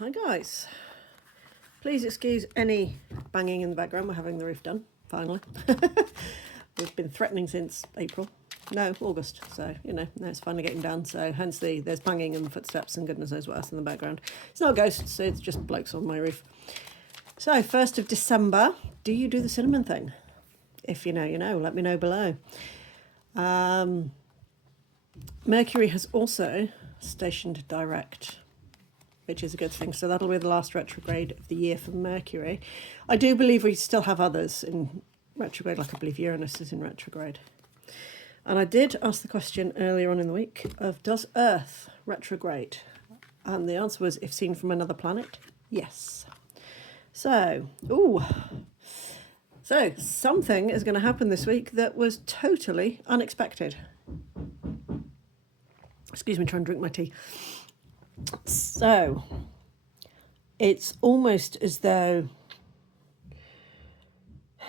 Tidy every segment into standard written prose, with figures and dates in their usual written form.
Hi guys, please excuse any banging in the background. We're having the roof done, finally. We've been threatening since April, no, August, so now it's finally getting done, so hence there's banging and footsteps and goodness knows what else in the background. It's not ghosts, it's just blokes on my roof. So 1st of December, do you do the cinnamon thing? If you know, let me know below. Mercury has also stationed direct, which is a good thing. So that'll be the last retrograde of the year for Mercury. I do believe we still have others in retrograde, like I believe Uranus is in retrograde. And I did ask the question earlier on in the week of, does Earth retrograde? And the answer was, if seen from another planet, yes. So something is going to happen this week that was totally unexpected. Excuse me, trying to drink my tea. So it's almost as though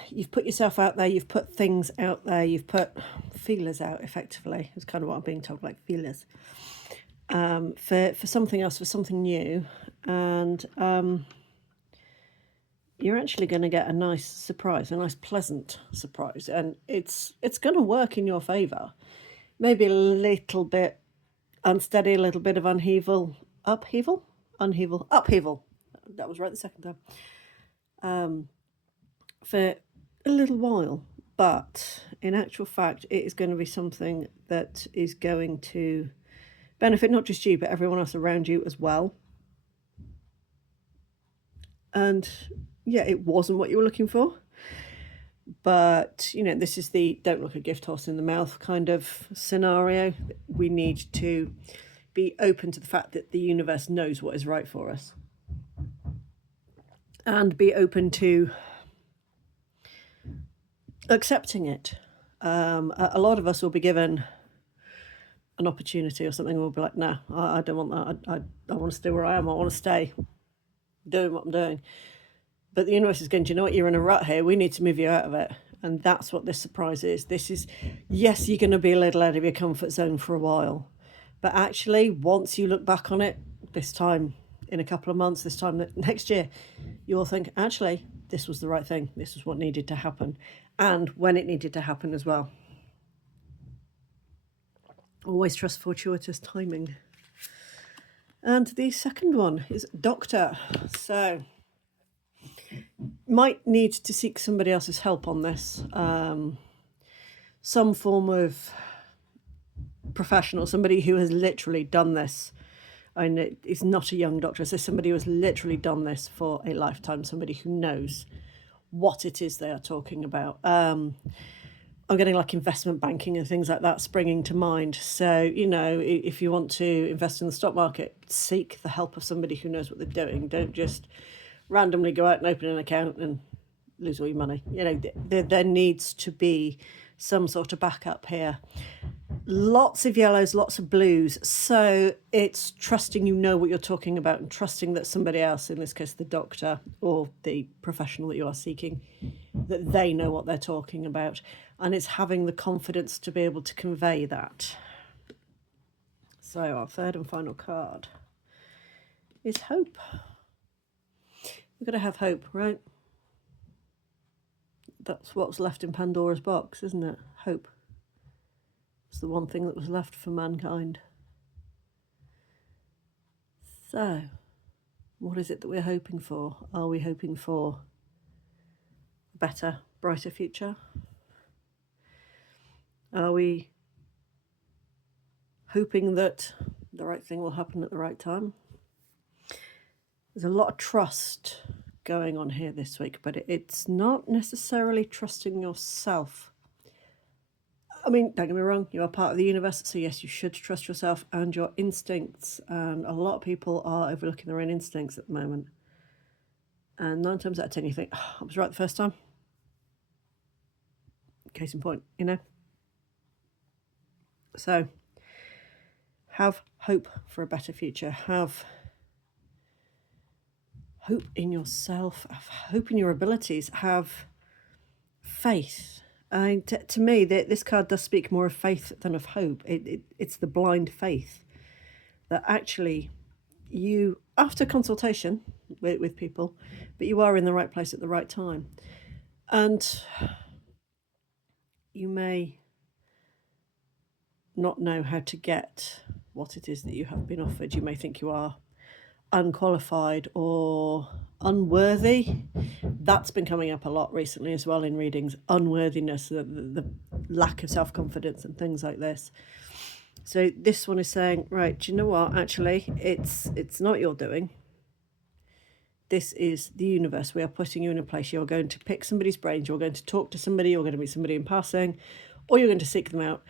you've put yourself out there, you've put things out there, you've put feelers out, effectively. It's kind of what I'm being told, like feelers, for something else, for something new. And you're actually going to get a nice surprise, a nice pleasant surprise. And it's going to work in your favour. Maybe a little bit unsteady, a little bit of upheaval. That was right the second time. For a little while, but in actual fact, it is going to be something that is going to benefit not just you, but everyone else around you as well. And yeah, it wasn't what you were looking for, but this is the don't look a gift horse in the mouth kind of scenario. We need to be open to the fact that the universe knows what is right for us, and be open to accepting it. A lot of us will be given an opportunity or something, we'll be like, nah, I don't want that. I want to stay where I am. I want to stay doing what I'm doing. But the universe is going, do you know what, you're in a rut here, we need to move you out of it. And that's what this surprise is. This is, yes, you're going to be a little out of your comfort zone for a while, but actually once you look back on it, this time in a couple of months, this time next year, you'll think, actually, this was the right thing. This was what needed to happen, and when it needed to happen as well. Always trust fortuitous timing. And the second one is Doctor. So might need to seek somebody else's help on this. Some form of professional, somebody who has literally done this. And it's not a young doctor, so somebody who has literally done this for a lifetime, somebody who knows what it is they are talking about. I'm getting like investment banking and things like that springing to mind. So, if you want to invest in the stock market, seek the help of somebody who knows what they're doing. Don't just randomly go out and open an account and lose all your money. There needs to be some sort of backup here. Lots of yellows, lots of blues. So it's trusting you know what you're talking about, and trusting that somebody else, in this case the doctor or the professional that you are seeking, that they know what they're talking about. And it's having the confidence to be able to convey that. So our third and final card is hope. We've got to have hope, right? That's what's left in Pandora's box, isn't it? Hope. It's the one thing that was left for mankind. So, what is it that we're hoping for? Are we hoping for a better, brighter future? Are we hoping that the right thing will happen at the right time? There's a lot of trust going on here this week, but it's not necessarily trusting yourself. I mean, don't get me wrong, you are part of the universe, so yes, you should trust yourself and your instincts. And a lot of people are overlooking their own instincts at the moment. And 9 times out of 10, you think, I was right the first time. Case in point, So, have hope for a better future. Have hope in yourself. Have hope in your abilities. Have faith. To me, this card does speak more of faith than of hope. It's the blind faith that actually you, after consultation with people, but you are in the right place at the right time. And you may not know how to get what it is that you have been offered. You may think you are unqualified or unworthy. That's been coming up a lot recently as well in readings. Unworthiness, the lack of self-confidence and things like this. So this one is saying, right, do you know what? Actually, it's not your doing. This is the universe. We are putting you in a place. You're going to pick somebody's brains. You're going to talk to somebody. You're going to meet somebody in passing, or you're going to seek them out.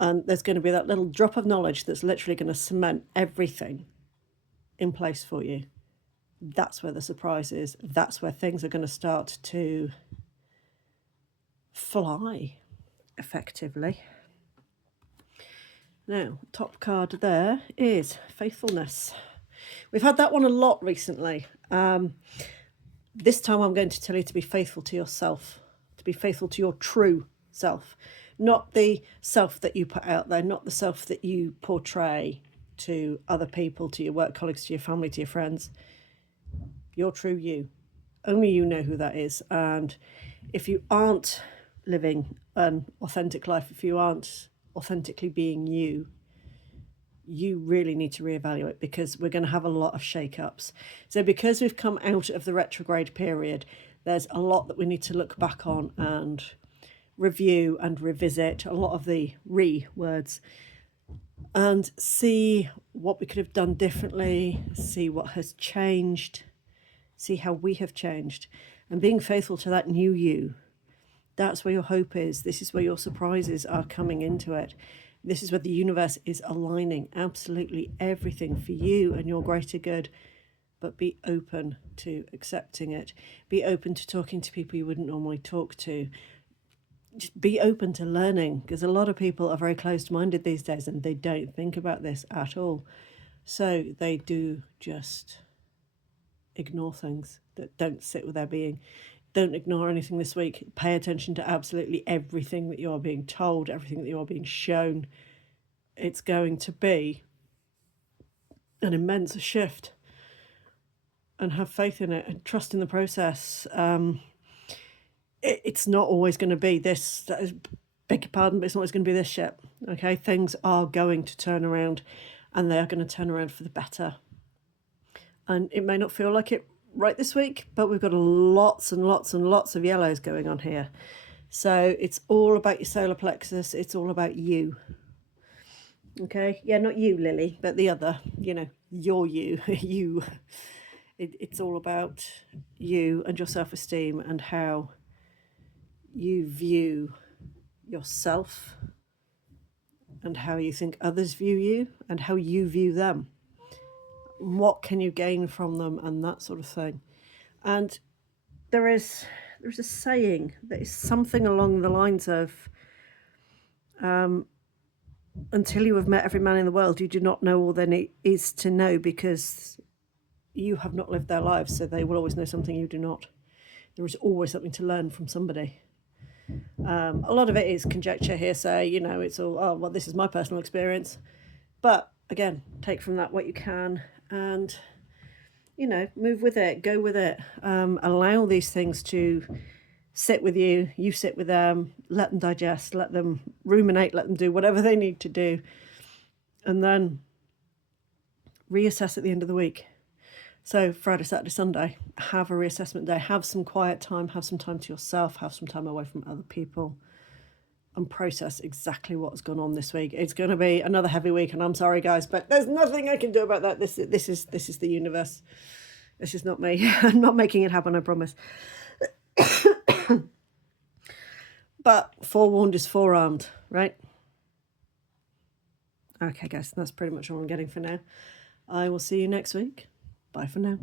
And there's going to be that little drop of knowledge that's literally going to cement everything in place for you. That's where the surprise is. That's where things are going to start to fly effectively. Now, top card there is faithfulness. We've had that one a lot recently. This time I'm going to tell you to be faithful to yourself, to be faithful to your true self, not the self that you put out there, not the self that you portray to other people, to your work colleagues, to your family, to your friends. Your true you. Only you know who that is. And if you aren't living an authentic life, if you aren't authentically being you, you really need to reevaluate, because we're going to have a lot of shake-ups. So because we've come out of the retrograde period, there's a lot that we need to look back on and review and revisit, a lot of the words, and see what we could have done differently, see what has changed, see how we have changed, and being faithful to that new you. That's where your hope is. This is where your surprises are coming into it. This is where the universe is aligning absolutely everything for you and your greater good. But be open to accepting it. Be open to talking to people you wouldn't normally talk to. Just be open to learning, because a lot of people are very closed-minded these days and they don't think about this at all. So they do just ignore things that don't sit with their being. Don't ignore anything this week. Pay attention to absolutely everything that you are being told, everything that you are being shown. It's going to be an immense shift. And have faith in it and trust in the process. It's not always going to be this. Beg your pardon, but it's not always going to be this shit. Okay, things are going to turn around, and they are going to turn around for the better. And it may not feel like it right this week, but we've got lots and lots and lots of yellows going on here. So it's all about your solar plexus. It's all about you. Okay, yeah, not you, Lily, but the other. You're you. You. It's all about you and your self-esteem and how you view yourself and how you think others view you and how you view them. What can you gain from them and that sort of thing. And there's a saying that is something along the lines of, until you have met every man in the world, you do not know all there is to know, because you have not lived their lives, so they will always know something you do not. There is always something to learn from somebody. A lot of it is conjecture, hearsay, it's all, oh, well, this is my personal experience. But again, take from that what you can and, move with it, go with it. Allow these things to sit with you, you sit with them, let them digest, let them ruminate, let them do whatever they need to do. And then reassess at the end of the week. So Friday, Saturday, Sunday, have a reassessment day, have some quiet time, have some time to yourself, have some time away from other people, and process exactly what's gone on this week. It's going to be another heavy week, and I'm sorry, guys, but there's nothing I can do about that. This is the universe. This is not me. I'm not making it happen, I promise. But forewarned is forearmed, right? Okay, guys, that's pretty much all I'm getting for now. I will see you next week. Bye for now.